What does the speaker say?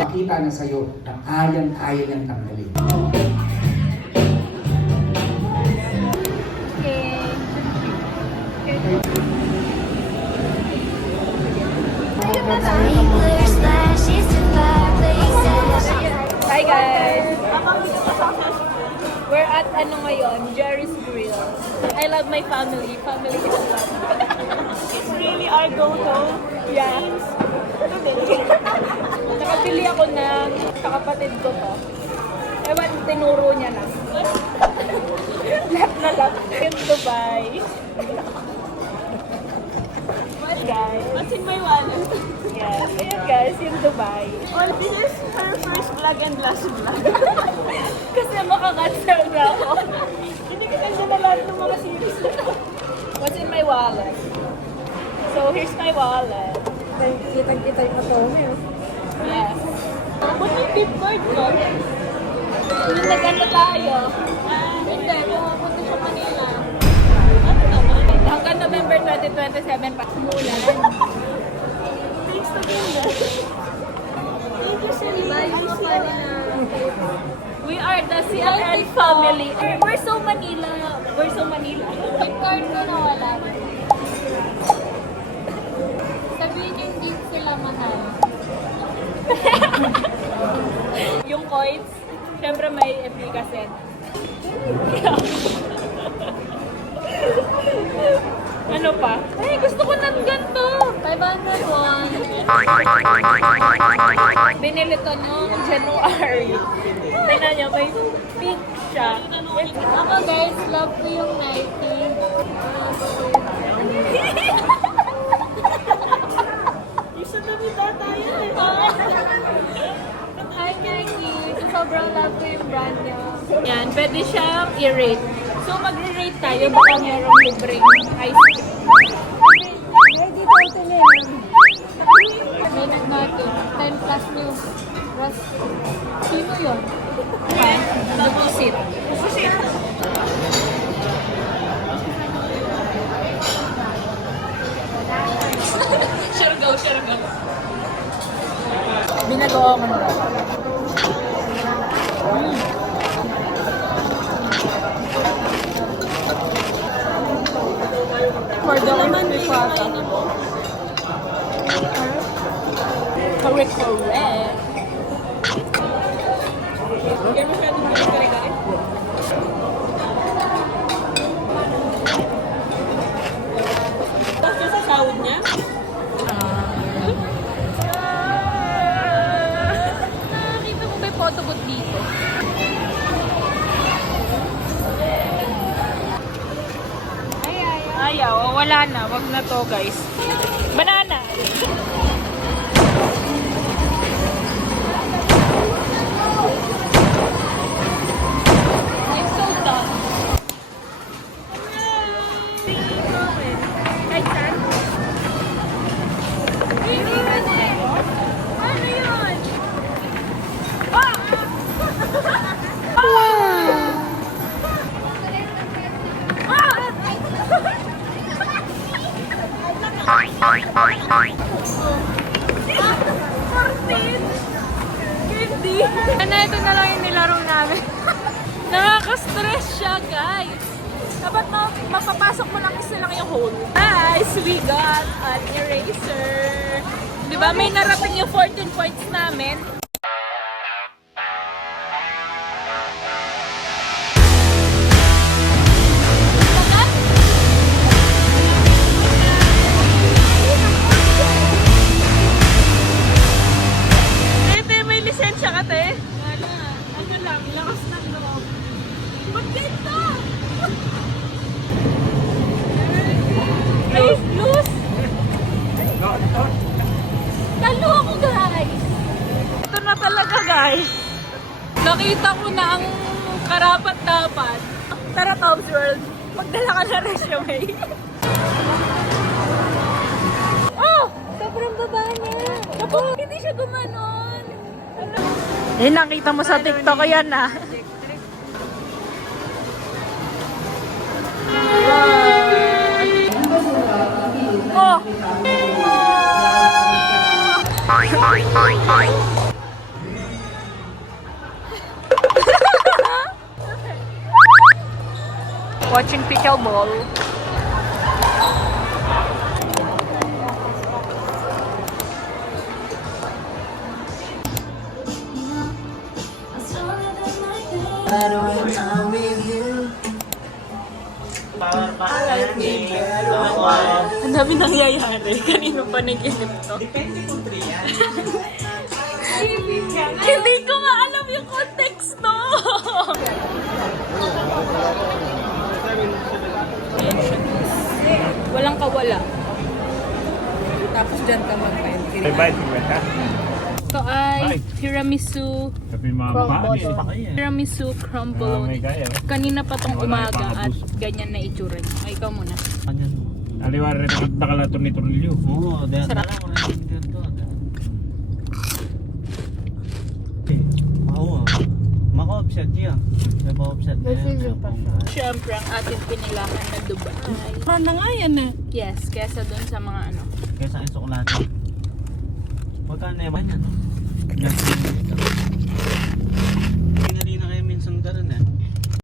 Ipapakita na sa'yo na kayang-kaya niyang tanggalin. Hi guys! We're at ngayon? Jerry's Grill. I love my family. Family is love. It's really our go-to. Yeah. Nakabili ako ng kakapatid ko to. Ewan, tinuro niya na. Lahat na lang. In Dubai. Guys. What's in my wallet? Yes. Ayan guys, in Dubai. Well, this is her first vlog and last vlog. Kasi makakancel na ako. Hindi ka nandiyan na lahat ng mga series na to. What's in my wallet? So, here's my wallet. Kitang-kita yung atome. Yes. Ba't yung tip card ko? Yung nag-ano tayo. Hindi, pumunta siya kanina. Hanggang November 2027 pa. Mulan. Thanks to Muna. Thank you, Celine. I see We are the CLN family. We're so Manila. We're so Manila. Yung card ko nawala. Sabihin niyo hindi sila mahal. Yung coins, syempre may efficacy. Ano pa? Ay, gusto ko ng ganito. 500 won. Binili to noong January. Tingnan niyo, may pink siya. Ako guys, love ko yung Nike. Isa na ni Tata yan eh. Hi Nike. Sobrang love ko yung brand niya. Yan, pwede siyang i-rate. So, magre-rate tayo. Baka merong libreng ice cream. Ready to open May nag-natin. 10 plus new. Sino yun? Deposit. Siargaw. Binagawa ko na. Correct. Kaya masyadong hindi kare-kare. Tapos yung sa sahod niya, Nakakita mo ba yung photo booth dito? Ayaw, wala na. Wag na to, guys. Banana! I'm so done. Kahit saan? Hindi na din. Ano yun? Ah! Candy! Ano, ito na lang yung nilaro namin. Nakaka-stress siya, guys. Dapat mapapasok mo lang isa lang yung hole. Guys, we got an eraser. Di ba may narating yung 14 points namin? Talo ako, guys! Ito na talaga, guys. Nakita ko na ang karapat-dapat. Tara, Tom's World. Magdala ka na resume. Oh! Sobrang baba niya. Naku, hindi siya gumanon. Eh, nakita mo sa TikTok ko yan, ah. Oh! watching pickleball. Ang dami nangyayari. Kanino pa naginip to? Depende kung 3 yan. Hindi ko nga alam yung context no. Walang kawala. Tapos dyan ka mag-end. Ito ay tiramisu Tapi mga pangit. tiramisu crumble. May kaya. Kanina pa tong Wala umaga yung at pangabus. ganyan na itsura niya. Ay, ikaw muna. Kanyan. Aliwar rin ang nakalato ni Tornillo. Oo, dahil Sarap. Oo. Maka-offset niya. Napa-offset na yan. Siyempre, ang ating pinilahan na Dubai. Paano nga yan eh? Yes, kesa dun sa mga ano. Kesa yung suklatan. Magkano naman yan, no?